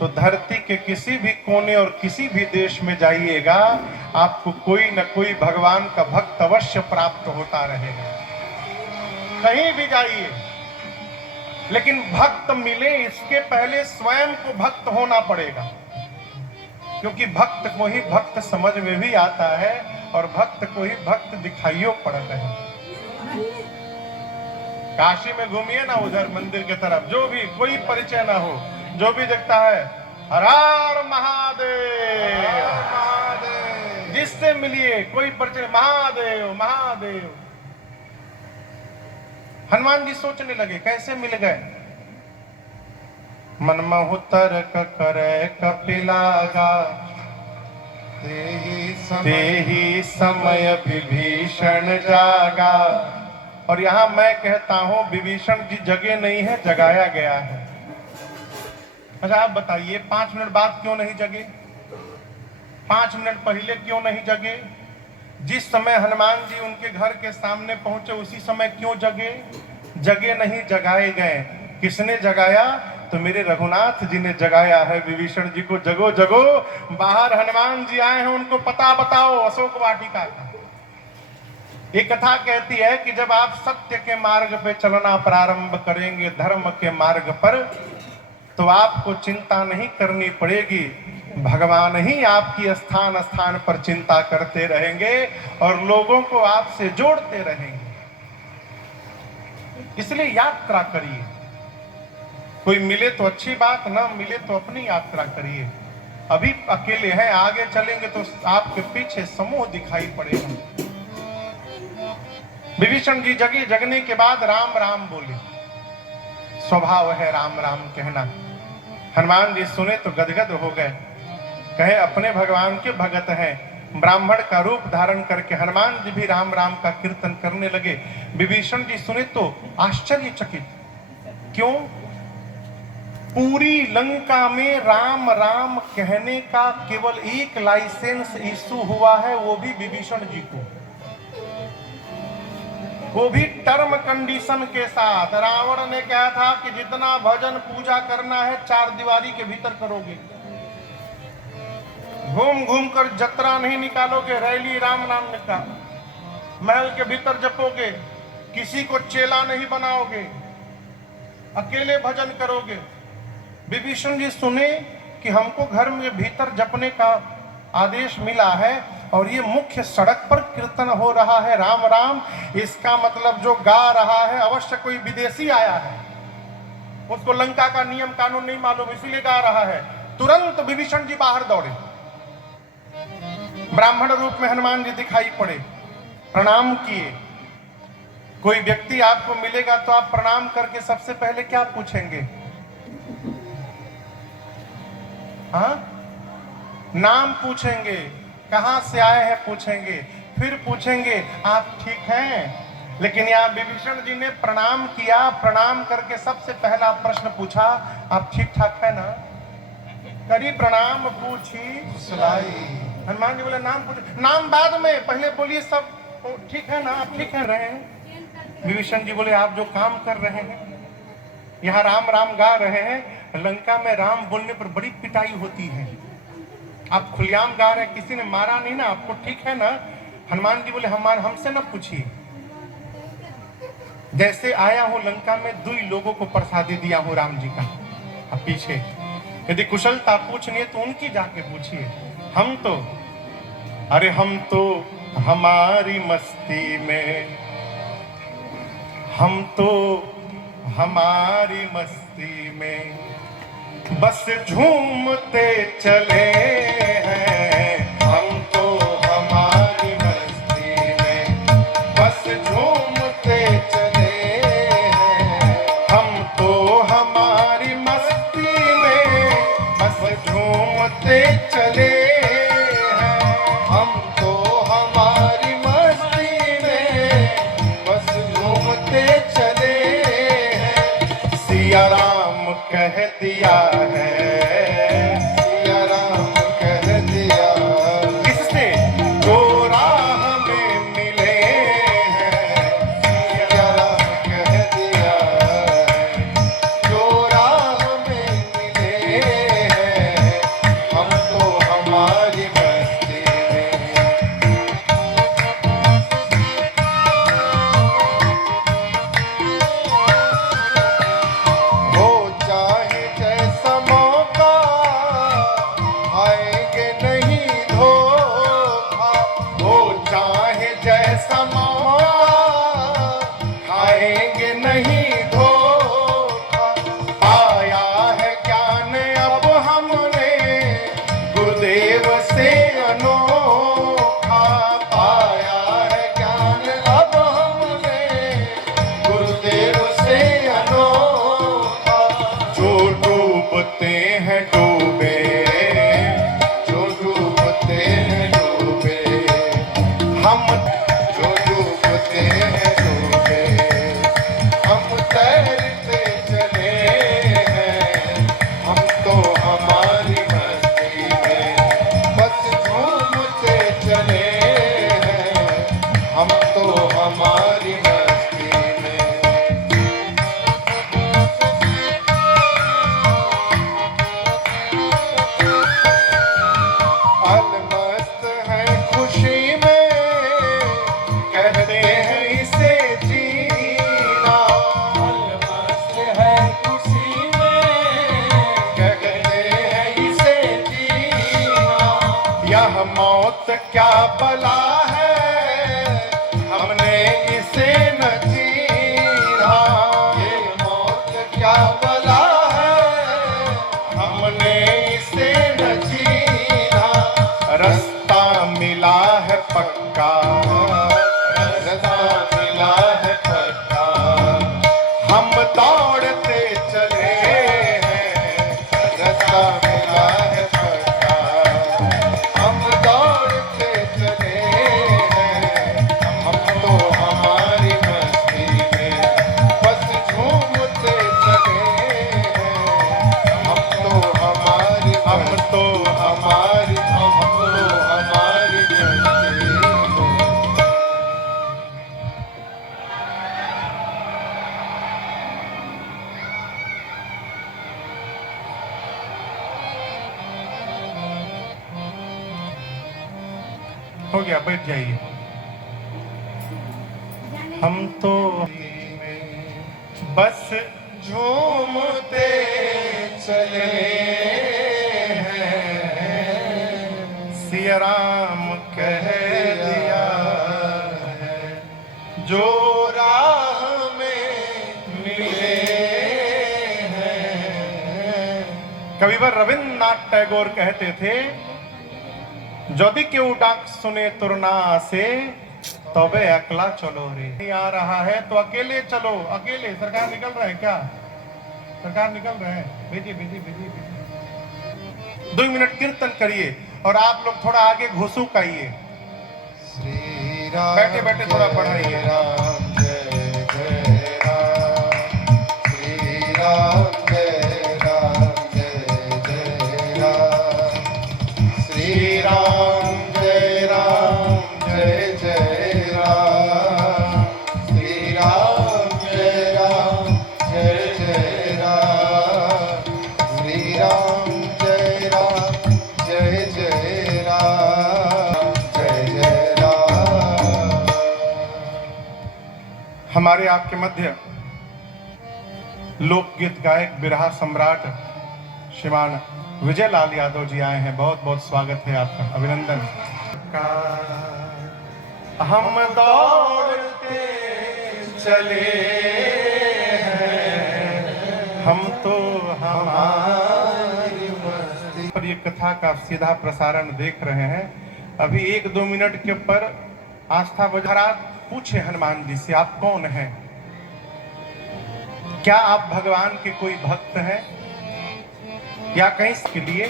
तो धरती के किसी भी कोने और किसी भी देश में जाइएगा, आपको कोई न कोई भगवान का भक्त अवश्य प्राप्त होता रहेगा। कहीं भी जाइए, लेकिन भक्त मिले इसके पहले स्वयं को भक्त होना पड़ेगा, क्योंकि भक्त को ही भक्त समझ में भी आता है और भक्त को ही भक्त दिखाइयो पड़ता है। काशी में घूमिए ना, उधर मंदिर की तरफ, जो भी कोई परिचय ना हो, जो भी देखता है हर हर महादेव महादेव, जिससे मिलिए कोई परिचय महादेव महादेव। हनुमान जी सोचने लगे कैसे मिल गए। मनमहु तर्क करे कपिलागा, तेहि समय विभीषण जागा। और यहां मैं कहता हूं विभीषण जी जगे नहीं है, जगाया गया है। अच्छा आप बताइए 5 मिनट बाद क्यों नहीं जगे, 5 मिनट पहले क्यों नहीं जगे? जिस समय हनुमान जी उनके घर के सामने पहुंचे उसी समय क्यों जगे? जगे नहीं, जगाए गए। किसने जगाया? तो मेरे रघुनाथ जी ने जगाया है विभीषण जी को। जगो जगो, बाहर हनुमान जी आए हैं, उनको पता बताओ अशोक वाटिका का। ये कथा कहती है कि जब आप सत्य के मार्ग पे चलना प्रारंभ करेंगे, धर्म के मार्ग पर, तो आपको चिंता नहीं करनी पड़ेगी। भगवान ही आपकी स्थान स्थान पर चिंता करते रहेंगे और लोगों को आपसे जोड़ते रहेंगे। इसलिए यात्रा करिए। कोई मिले तो अच्छी बात, ना मिले तो अपनी यात्रा करिए। अभी अकेले हैं, आगे चलेंगे तो आपके पीछे समूह दिखाई पड़ेगा। विभीषण जी जगे, जगने के बाद राम राम बोले। स्वभाव है राम राम कहना। हनुमान जी सुने तो गदगद हो गए, कहे अपने भगवान के भगत हैं। ब्राह्मण का रूप धारण करके हनुमान जी भी राम राम का कीर्तन करने लगे। विभीषण जी सुने तो आश्चर्यचकित। क्यों? पूरी लंका में राम राम कहने का केवल एक लाइसेंस इशू हुआ है, वो भी विभीषण जी को, वो भी टर्म कंडीशन के साथ। रावण ने कहा था कि जितना भजन पूजा करना है 4 दीवारी के भीतर करोगे, घूम घूम कर जत्रा नहीं निकालोगे, रैली राम नाम का, महल के भीतर जपोगे, किसी को चेला नहीं बनाओगे, अकेले भजन करोगे। विभीषण जी सुने कि हमको घर में भीतर जपने का आदेश मिला है और ये मुख्य सड़क पर कीर्तन हो रहा है राम राम, इसका मतलब जो गा रहा है अवश्य कोई विदेशी आया है, उसको लंका का नियम कानून नहीं मालूम, इसीलिए गा रहा है। तुरंत विभीषण जी बाहर दौड़े, ब्राह्मण रूप में हनुमान जी दिखाई पड़े, प्रणाम किए। कोई व्यक्ति आपको मिलेगा तो आप प्रणाम करके सबसे पहले क्या पूछेंगे? हाँ, नाम पूछेंगे, कहां से आए हैं पूछेंगे, फिर पूछेंगे आप ठीक हैं। लेकिन यहाँ विभीषण जी ने प्रणाम किया, प्रणाम करके सबसे पहला प्रश्न पूछा आप ठीक ठाक है ना? करी प्रणाम पूछी सुलाई। हनुमान जी बोले नाम पूछ, नाम बाद में, पहले बोलिए सब ठीक है ना, आप ठीक है रहे हैं? विभीषण जी बोले आप जो काम कर रहे हैं, यहाँ राम राम गा रहे हैं, लंका में राम बोलने पर बड़ी पिटाई होती है, आप खुलेआम गा रहे हैं, किसी ने मारा नहीं ना आपको, ठीक है ना? हनुमान जी बोले हमसे न पूछिए, जैसे आया हूं लंका में 2 लोगों को प्रसादी दिया हूं राम जी का। अब पीछे यदि कुशलता पूछनी है तो उनकी जाके पूछिए। हम तो हमारी मस्ती में, हम तो हमारी मस्ती में बस झूमते चले हैं। हम तो हमारी मस्ती में बस झूमते चले हैं। हम तो हमारी मस्ती में बस झूमते चले हैं। हम तो हमारी मस्ती में बस झूमते चले हैं। सिया राम कह दिया है, सिया राम कह दिया, किससे? जो राह में मिले हैं। सिया राम कह दिया है, जो राह में मिले हैं। मौत क्या बला है, हमने इसे न चीरा। ये मौत क्या बला है, हमने इसे न चीरा। रास्ता मिला है पक्का, रास्ता मिला है पक्का, हम दौड़ते चले हैं, रास्ता मिला है पक्का, हम दौड़ते चले हैं। हम तो हमारी मस्ती में बस झूमते चले हैं। हम तो हमारी मस्ती हो गया, बैठ जाइए। हम तो बस झूमते चले हैं, सिया राम कह दिया है, जो राह में मिले हैं। कविवर रविन्द्रनाथ टैगोर कहते थे, यदि केउ डाक सुने तुरना से, तबे अकेला चलो रे। नहीं आ रहा है तो अकेले चलो, अकेले। सरकार निकल रहा है क्या? सरकार निकल रहे हैं, भेजिए भेजिए भेजिए भेजिए। 2 मिनट कीर्तन करिए और आप लोग थोड़ा आगे घुसूक आइए, बैठे बैठे थोड़ा पढ़ाइए। राम जय जय राम, श्री राम जय राम जय जय राम, श्री राम जय राम जय जय राम, श्री राम जय राम जय जय राम, श्री राम जय राम जय जय राम, जय जय राम। हमारे आपके मध्य लोकगीत गायक बिरहा सम्राट श्रीमान विजय लाल यादव जी आए हैं। बहुत बहुत स्वागत है आपका, अभिनंदन। हम दौड़ते चले हैं, हम तो हमारी मस्ती। पर ये कथा का सीधा प्रसारण देख रहे हैं। अभी 1-2 मिनट के ऊपर आस्था बजारात पूछे हनुमान जी से, आप कौन हैं? क्या आप भगवान के कोई भक्त हैं या कहीं के लिए?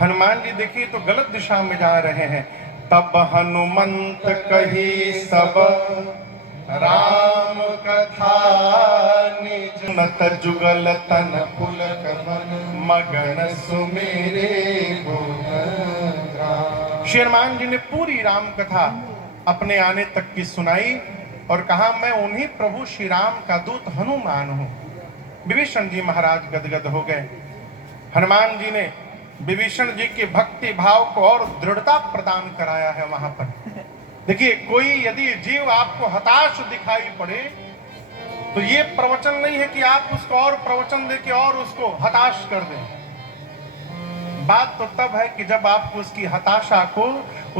हनुमान जी देखिए तो गलत दिशा में जा रहे हैं। तब हनुमंत कही सब राम कथा, निज नत जुगल तन पुलक मन, मगन सुमेरे गुण ग्राम। श्री हनुमान जी ने पूरी राम कथा अपने आने तक की सुनाई और कहा, मैं उन्हीं प्रभु श्री राम का दूत हनुमान हूं। विभीषण जी महाराज गदगद हो गए। हनुमान जी ने विभीषण जी के भक्ति भाव को और दृढ़ता प्रदान कराया है वहां पर। देखिए, कोई यदि जीव आपको हताश दिखाई पड़े तो ये प्रवचन नहीं है कि आप उसको और प्रवचन देके और उसको हताश कर दें। बात तो तब है कि जब आप उसकी हताशा को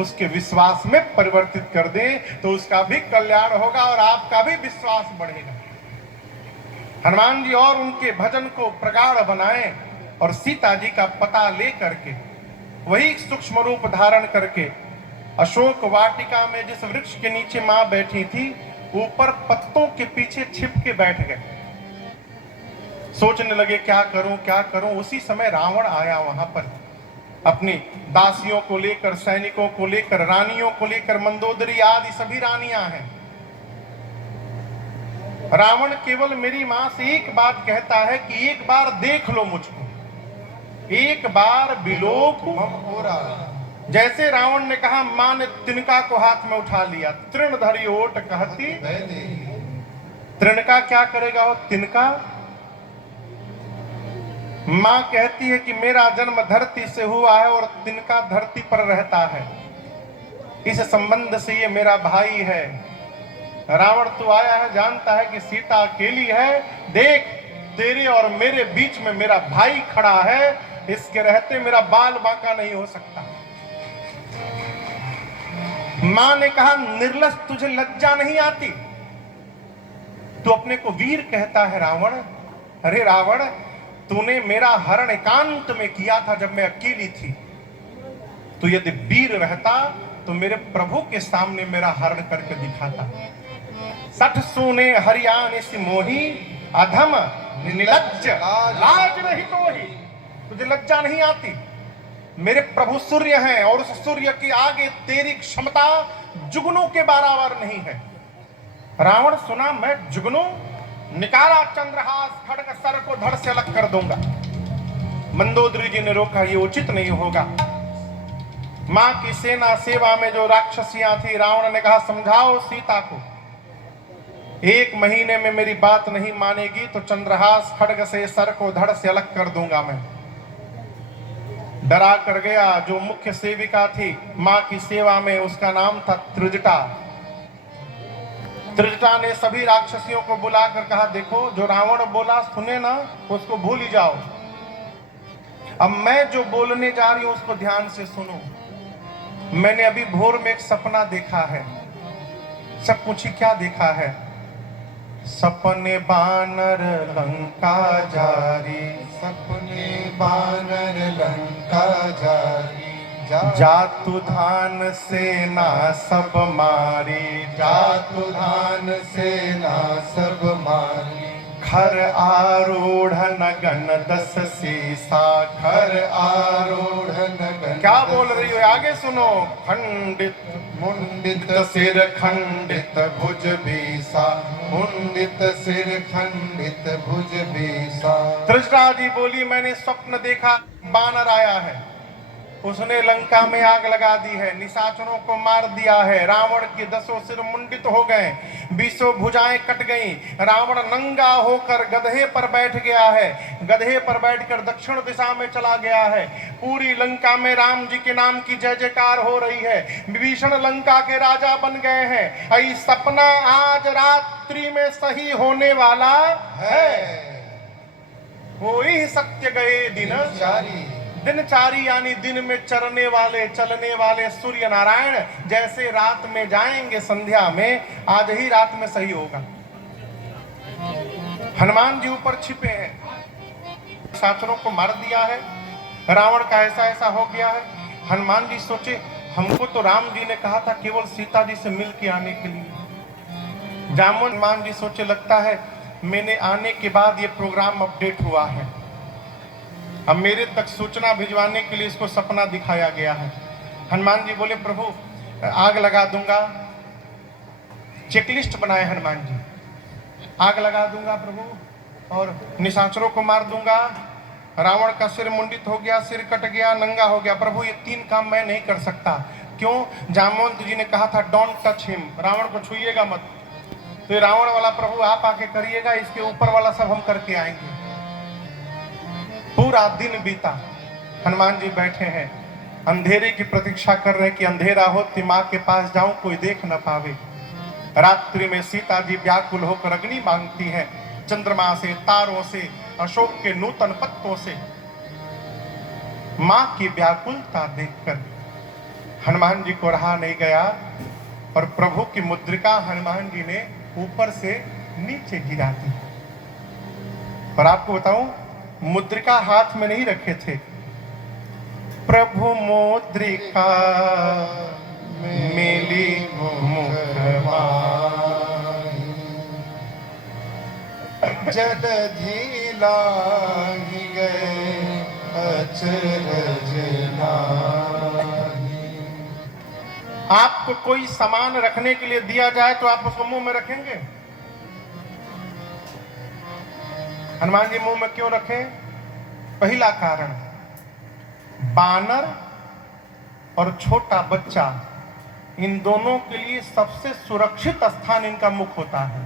उसके विश्वास में परिवर्तित कर दें, तो उसका भी कल्याण होगा और आपका भी विश्वास बढ़ेगा। हनुमान जी और उनके भजन को प्रगाढ़ बनाएं और सीता जी का पता ले करके वही सूक्ष्म रूप धारण करके अशोक वाटिका में जिस वृक्ष के नीचे मां बैठी थी, ऊपर पत्तों के पीछे छिप के बैठ गए। सोचने लगे क्या करूं क्या करूं। उसी समय रावण आया वहां पर, अपनी दासियों को लेकर, सैनिकों को लेकर, रानियों को लेकर। मंदोदरी आदि सभी रानियां हैं। रावण केवल मेरी मां से एक बात कहता है कि एक बार देख लो मुझको, एक बार बिलोक मम ओरा। जैसे रावण ने कहा, मां ने तिनका को हाथ में उठा लिया। तृण धरी ओट कहती, तिनका क्या करेगा वो तिनका? मां कहती है कि मेरा जन्म धरती से हुआ है और तिनका धरती पर रहता है, इस संबंध से ये मेरा भाई है। रावण तो आया है, जानता है कि सीता अकेली है। देख, तेरे और मेरे बीच में मेरा भाई खड़ा है, इसके रहते मेरा बाल बांका नहीं हो सकता। मां ने कहा, निर्लज, तुझे लज्जा नहीं आती? तू अपने को वीर कहता है रावण? अरे रावण, तूने मेरा हरण एकांत में किया था जब मैं अकेली थी। तू यदि वीर रहता तो मेरे प्रभु के सामने मेरा हरण करके दिखाता। सठ सूने हरियाणे सी मोही, अधम निर्लज्ज लाज नहीं तो ही। तुझे लज्जा नहीं आती? मेरे प्रभु सूर्य हैं और उस सूर्य के आगे तेरी क्षमता जुगनू के बराबर नहीं है। रावण सुना, मैं जुगनू? निकाला चंद्रहास, खड्ग सर को धड़ से अलग कर दूंगा। मंदोदरी जी ने रोका, ये उचित नहीं होगा। मां की सेना सेवा में जो राक्षसियां थी, रावण ने कहा, समझाओ सीता को, 1 महीने में मेरी बात नहीं मानेगी तो चंद्रहास खड्ग से सर को धड़ से अलग कर दूंगा मैं। डरा कर गया। जो मुख्य सेविका थी मां की सेवा में, उसका नाम था त्रिजटा। त्रिजटा ने सभी राक्षसियों को बुलाकर कहा, देखो जो रावण बोला सुने ना, उसको भूल ही जाओ। अब मैं जो बोलने जा रही हूं उसको ध्यान से सुनो। मैंने अभी भोर में एक सपना देखा है। सब पूछी क्या देखा है? सपने बानर लंका जारी, सपने बानर लंका जारी, जातु धान सेना सब मारी, जातु धान सेना सब मारी, खर आरूढ़ नगन 10 सीसा, खर आरूढ़ नगन। क्या बोल रही हो? आगे सुनो। खंडित मुंडित सिर खंडित भुज बीसा, मुंडित सिर खंडित भुज बीसा। त्रिजटा जी बोली, मैंने स्वप्न देखा, बानर आया है, उसने लंका में आग लगा दी है, निशाचरों को मार दिया है, रावण के 10 सिर मुंडित हो गए, 20 भुजाएं कट गईं, रावण नंगा होकर गधे पर बैठ गया है, गधे पर बैठकर दक्षिण दिशा में चला गया है। पूरी लंका में राम जी के नाम की जय जयकार हो रही है। विभीषण लंका के राजा बन गए हैं। ये सपना आज रात्रि में सही होने वाला है। कोई सत्य गए दिन चारी, दिनचारी यानी दिन में चरने वाले चलने वाले सूर्य नारायण जैसे रात में जाएंगे संध्या में, आज ही रात में सही होगा। हनुमान जी ऊपर छिपे हैं, शासनों को मार दिया है, रावण का ऐसा ऐसा हो गया है। हनुमान जी सोचे, हमको तो राम जी ने कहा था केवल सीता जी से मिल के आने के लिए। जामुन हनुमान जी सोचे, लगता है मैंने आने के बाद ये प्रोग्राम अपडेट हुआ है, अब मेरे तक सूचना भिजवाने के लिए इसको सपना दिखाया गया है। हनुमान जी बोले, प्रभु आग लगा दूंगा। चेकलिस्ट बनाए हनुमान जी, आग लगा दूंगा प्रभु और निशाचरों को मार दूंगा। रावण का सिर मुंडित हो गया, सिर कट गया, नंगा हो गया। प्रभु ये 3 काम मैं नहीं कर सकता। क्यों? जामवंत जी ने कहा था डोंट टच हिम, रावण को छुइएगा मत। तो रावण वाला प्रभु आप आके करिएगा, इसके ऊपर वाला सब हम करके आएंगे। पूरा दिन बीता, हनुमान जी बैठे हैं, अंधेरे की प्रतीक्षा कर रहे हैं कि अंधेरा हो तो माँ के पास जाऊं, कोई देख न पावे। रात्रि में सीता जी व्याकुल होकर अग्नि मांगती हैं, चंद्रमा से, तारों से, अशोक के नूतन पत्तों से। माँ की व्याकुलता देखकर हनुमान जी को रहा नहीं गया और प्रभु की मुद्रिका हनुमान जी ने ऊपर से नीचे गिरा दी। पर आपको बताऊं, मुद्रिका हाथ में नहीं रखे थे। प्रभु मुद्रिका मेली मुख माही, जलधि लाहि गए अचरज नाहि। आपको कोई सामान रखने के लिए दिया जाए तो आप उसको मुंह में रखेंगे? हनुमान जी मुंह में क्यों रखें? पहला कारण, बानर और छोटा बच्चा, इन दोनों के लिए सबसे सुरक्षित स्थान इनका मुख होता है।